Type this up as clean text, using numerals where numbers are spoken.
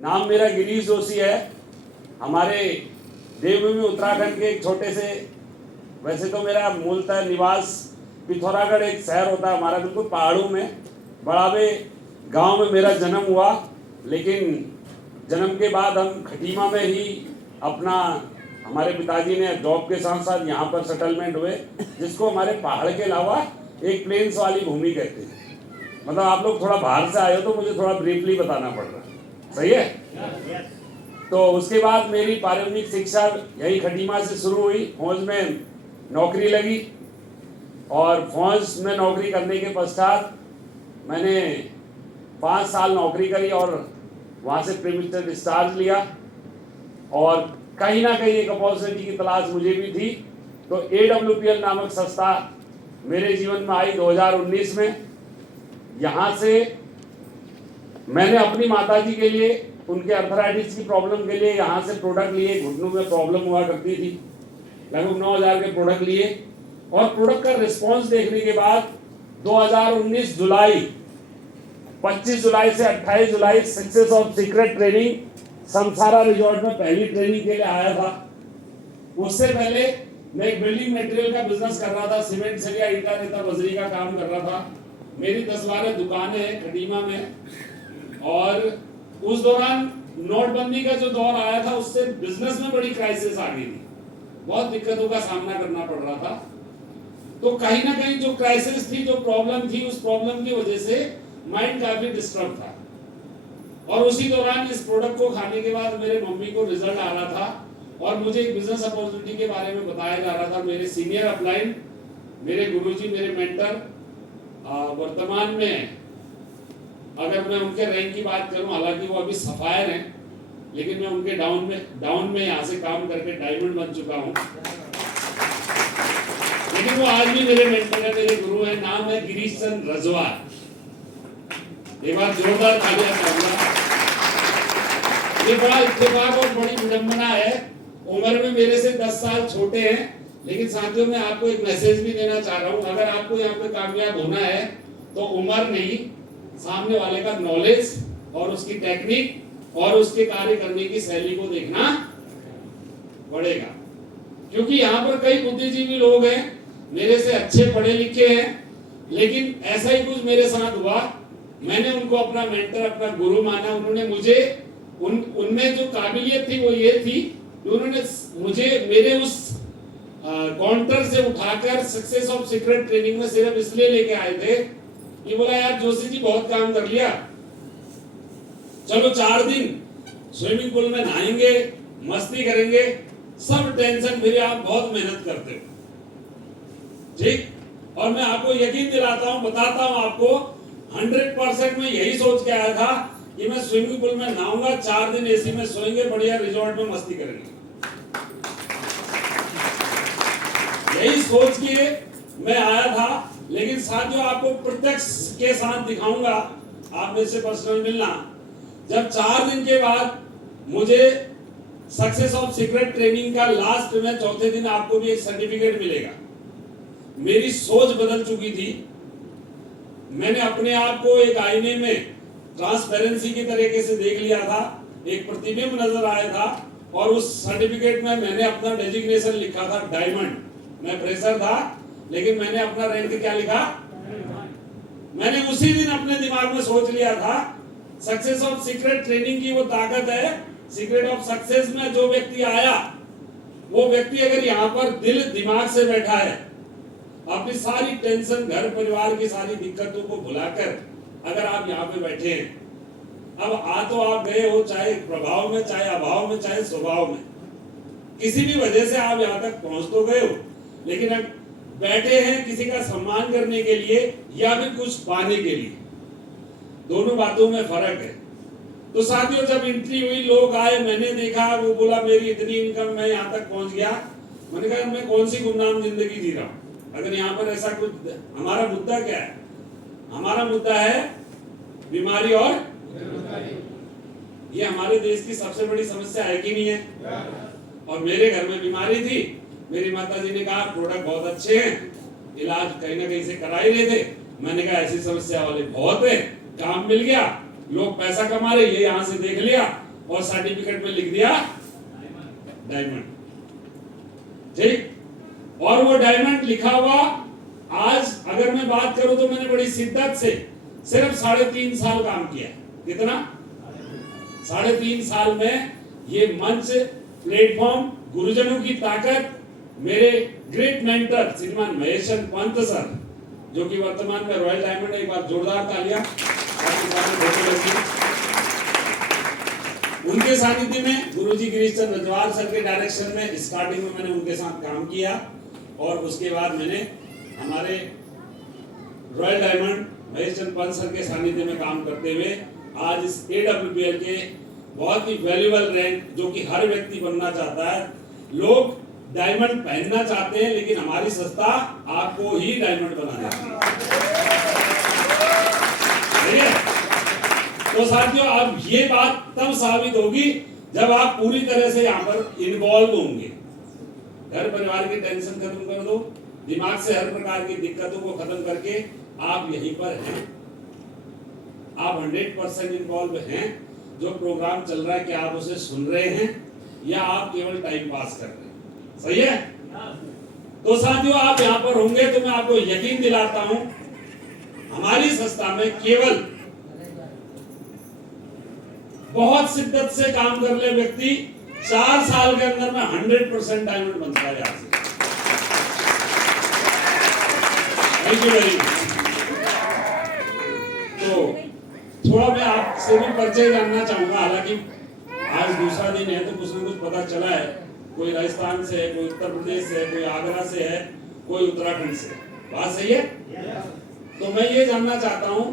नाम मेरा गिरीश जोशी है। हमारे देवभूमि उत्तराखंड के एक छोटे से, वैसे तो मेरा मूलतः निवास पिथौरागढ़ एक शहर होता है हमारा, बिल्कुल पहाड़ों में बड़ावे गांव में मेरा जन्म हुआ। लेकिन जन्म के बाद हम खटीमा में ही अपना, हमारे पिताजी ने जॉब के साथ साथ यहाँ पर सेटलमेंट हुए, जिसको हमारे पहाड़ के अलावा एक प्लेन्स वाली भूमि कहते हैं। मतलब आप लोग थोड़ा बाहर से आए हो तो मुझे थोड़ा ब्रीफली बताना पड़ रहा है, सही है? तो उसके बाद मेरी प्रारंभिक शिक्षा यही खटीमा से शुरू हुई। फौज में नौकरी लगी और फौज में नौकरी करने के पश्चात मैंने 5 साल नौकरी करी और वहाँ से प्रीमिस्टर डिस्चार्ज लिया। और कहीं ना कहीं एक अपॉर्चुनिटी की तलाश मुझे भी थी, तो AWPL नामक संस्था मेरे जीवन में आई 2019 में। यहाँ से मैंने अपनी माताजी के लिए, उनके अर्थराइटिस की प्रॉब्लम के लिए यहाँ से प्रोडक्ट लिए। घुटनों में प्रॉब्लम हुआ करती थी, लगभग 9,000 के प्रोडक्ट लिए। और प्रोडक्ट का रिस्पांस देखने के बाद 2019 जुलाई, 25 जुलाई से 28 जुलाई success of secret training Samsara resort में पहली ट्रेनिंग के लिए आया था। उससे पहले मैं एक बिल्डिंग मटेरियल का बिजनेस कर रहा था, सीमेंट सरिया ईटा रेता बजरी का काम कर रहा था। मेरी 10-12 दुकानें हैं खटीमा में। और उस दौरान नोटबंदी का जो दौर आया था, उससे बिजनेस में बड़ी क्राइसिस आ गई थी, बहुत दिक्कतों का सामना करना पड़ रहा था। तो कहीं ना कहीं जो क्राइसिस थी, जो प्रॉब्लम थी, उस प्रॉब्लम की वजह से माइंड काफी डिस्टर्ब था। और उसी दौरान इस प्रोडक्ट को खाने के बाद मेरे मम्मी को रिजल्ट आ रहा था और मुझे एक बिजनेस अपॉर्चुनिटी के बारे में बताया जा रहा था। मेरे सीनियर अपलाइन, मेरे गुरुजी, मेरे मेंटर, वर्तमान में अगर मैं उनके रैंक की बात करूं, हालांकि वो अभी सफायर हैं, लेकिन मैं उनके डाउन में यहाँ से काम करके डायमंड बन चुका हूँ। लेकिन वो आज भी मेरे मेंटर है, मेरे गुरु हैं। नाम है गिरीश चंद्र रजवार। एक बार जोरदार तालियां चाहूंगा। ये बड़ा इत्तेफाक और बड़ी विडंबना है। उम्र में मेरे से 10 साल छोटे हैं, लेकिन साथियों मैं आपको एक मैसेज भी देना चाह रहा हूँ। अगर आपको यहाँ पे कामयाब होना है तो उम्र नहीं, सामने वाले का नॉलेज और उसकी टेक्निक और उसके कार्य करने की शैली को देखना पड़ेगा। क्योंकि यहाँ पर कई बुद्धिजीवी लोग हैं, मेरे से अच्छे पढ़े लिखे हैं, लेकिन ऐसा ही कुछ मेरे साथ हुआ। मैंने उनको अपना मेंटर, अपना गुरु माना। उन्होंने मुझे उनमें जो काबिलियत थी वो ये थी कि उन्होंने मुझे मेरे उस काउंटर से उठाकर सक्सेस ऑफ सीक्रेट ट्रेनिंग में सिर्फ इसलिए लेके आए थे कि बोला, यार जोशी जी बहुत काम कर लिया, चलो 4 दिन स्विमिंग पूल में नहाएंगे, मस्ती करेंगे, सब टेंशन फ्री, आप बहुत मेहनत करते हो, ठीक। और मैं आपको यकीन दिलाता हूं, बताता हूं आपको, 100% में यही सोच के आया था कि मैं स्विमिंग पूल में नहाऊंगा, 4 दिन एसी में सोएंगे, बढ़िया रिजॉर्ट में मस्ती करेंगे। यही सोच के मैं आया था। लेकिन साथियों, आपको प्रत्यक्ष के साथ दिखाऊंगा, आप मेरे से पर्सनल मिलना। जब 4 दिन के बाद मुझे सक्सेस ऑफ सीक्रेट ट्रेनिंग का लास्ट में चौथे दिन आपको भी एक सर्टिफिकेट मिलेगा। मेरी सोच बदल चुकी थी। मैंने अपने आप को एक आईने में ट्रांसपेरेंसी की तरीके से देख लिया था, एक प्रतिबिंब नजर आया था। और उस सर्टिफिकेट में मैंने अपना डेजिग्नेशन लिखा था डायमंड। मैं फ्रेशर था, लेकिन मैंने अपना रैंक क्या लिखा? मैंने उसी दिन अपने दिमाग में सोच लिया था, सक्सेस ऑफ सीक्रेट ट्रेनिंग की वो ताकत है। सीक्रेट ऑफ सक्सेस में जो व्यक्ति आया, वो व्यक्ति अगर यहाँ पर दिल दिमाग से बैठा है, अपनी सारी टेंशन, घर परिवार की सारी दिक्कतों को भुलाकर अगर आप यहाँ पे बैठे हैं, अब आ तो आप गए हो, चाहे प्रभाव में, चाहे अभाव में, चाहे स्वभाव में, किसी भी वजह से आप यहाँ तक पहुंच तो गए हो, लेकिन अब बैठे हैं किसी का सम्मान करने के लिए या फिर कुछ पाने के लिए। दोनों बातों में फर्क है। तो साथियों, जब एंट्री हुई, लोग आए, मैंने देखा, वो बोला मेरी इतनी इनकम, मैं यहाँ तक पहुंच गया। मैंने कहा मैं कौन सी गुमनाम जिंदगी जी रहा हूँ? अगर यहाँ पर ऐसा कुछ, हमारा मुद्दा क्या है? हमारा मुद्दा है बीमारी और ये हमारे देश की सबसे बड़ी समस्या है कि नहीं है? और मेरे घर में बीमारी थी, मेरी माताजी ने कहा प्रोडक्ट बहुत अच्छे हैं, इलाज कहीं ना कहीं से करा ही रहे थे। मैंने कहा ऐसी समस्या वाले बहुत है, काम मिल गया, लोग पैसा कमा रहे, ये यहाँ से देख लिया, और सर्टिफिकेट में लिख दिया डायमंड, ठीक। और वो डायमंड लिखा हुआ आज अगर मैं बात करूं तो मैंने बड़ी शिद्दत से सिर्फ 3.5 साल काम किया। कितना? 3.5 साल में ये मंच, प्लेटफॉर्म, गुरुजनों की ताकत, मेरे ग्रेट मेंटर श्रीमान महेशचंद पंत सर जो कि वर्तमान में रॉयल डायमंड, एक बार जोरदार तालियां उनके सानिध्य में, गुरुजी गिरीश चंद्र रजवार सर के डायरेक्शन में स्टार्टिंग में मैंने उनके साथ काम किया और उसके बाद मैंने हमारे royal diamond Maheshchand Pant sir के सानिध्य में काम करते हुए आज इस AWPL के बहुत ही वैल्यूएबल रैंक, जो कि हर व्यक्ति बनना चाहता है। लोग डायमंड पहनना चाहते हैं लेकिन हमारी संस्था आपको ही डायमंड बनाना है। तो साथियों, अब ये बात तब साबित होगी जब आप पूरी तरह से यहाँ पर इन्वॉल्व होंगे। घर परिवार की टेंशन खत्म कर दो, दिमाग से हर प्रकार की दिक्कतों को खत्म करके आप यहीं पर हैं, आप 100% इन्वॉल्व हैं। जो प्रोग्राम चल रहा है क्या आप उसे सुन रहे हैं या आप केवल टाइम पास कर रहे हैं? सही है। तो साथियों, आप यहां पर होंगे तो मैं आपको यकीन दिलाता हूं हमारी संस्था में केवल बहुत शिद्दत से काम कर ले व्यक्ति 4 साल के अंदर में 100% डायमंड बनता है। Thank you very much. तो थोड़ा मैं आपसे भी परिचय जानना चाहूंगा, हालांकि आज दूसरा दिन है तो कुछ ना कुछ पता चला है। कोई राजस्थान से है, कोई उत्तर प्रदेश से है, कोई आगरा से है, कोई उत्तराखंड से। बात सही है? तो मैं ये जानना चाहता हूं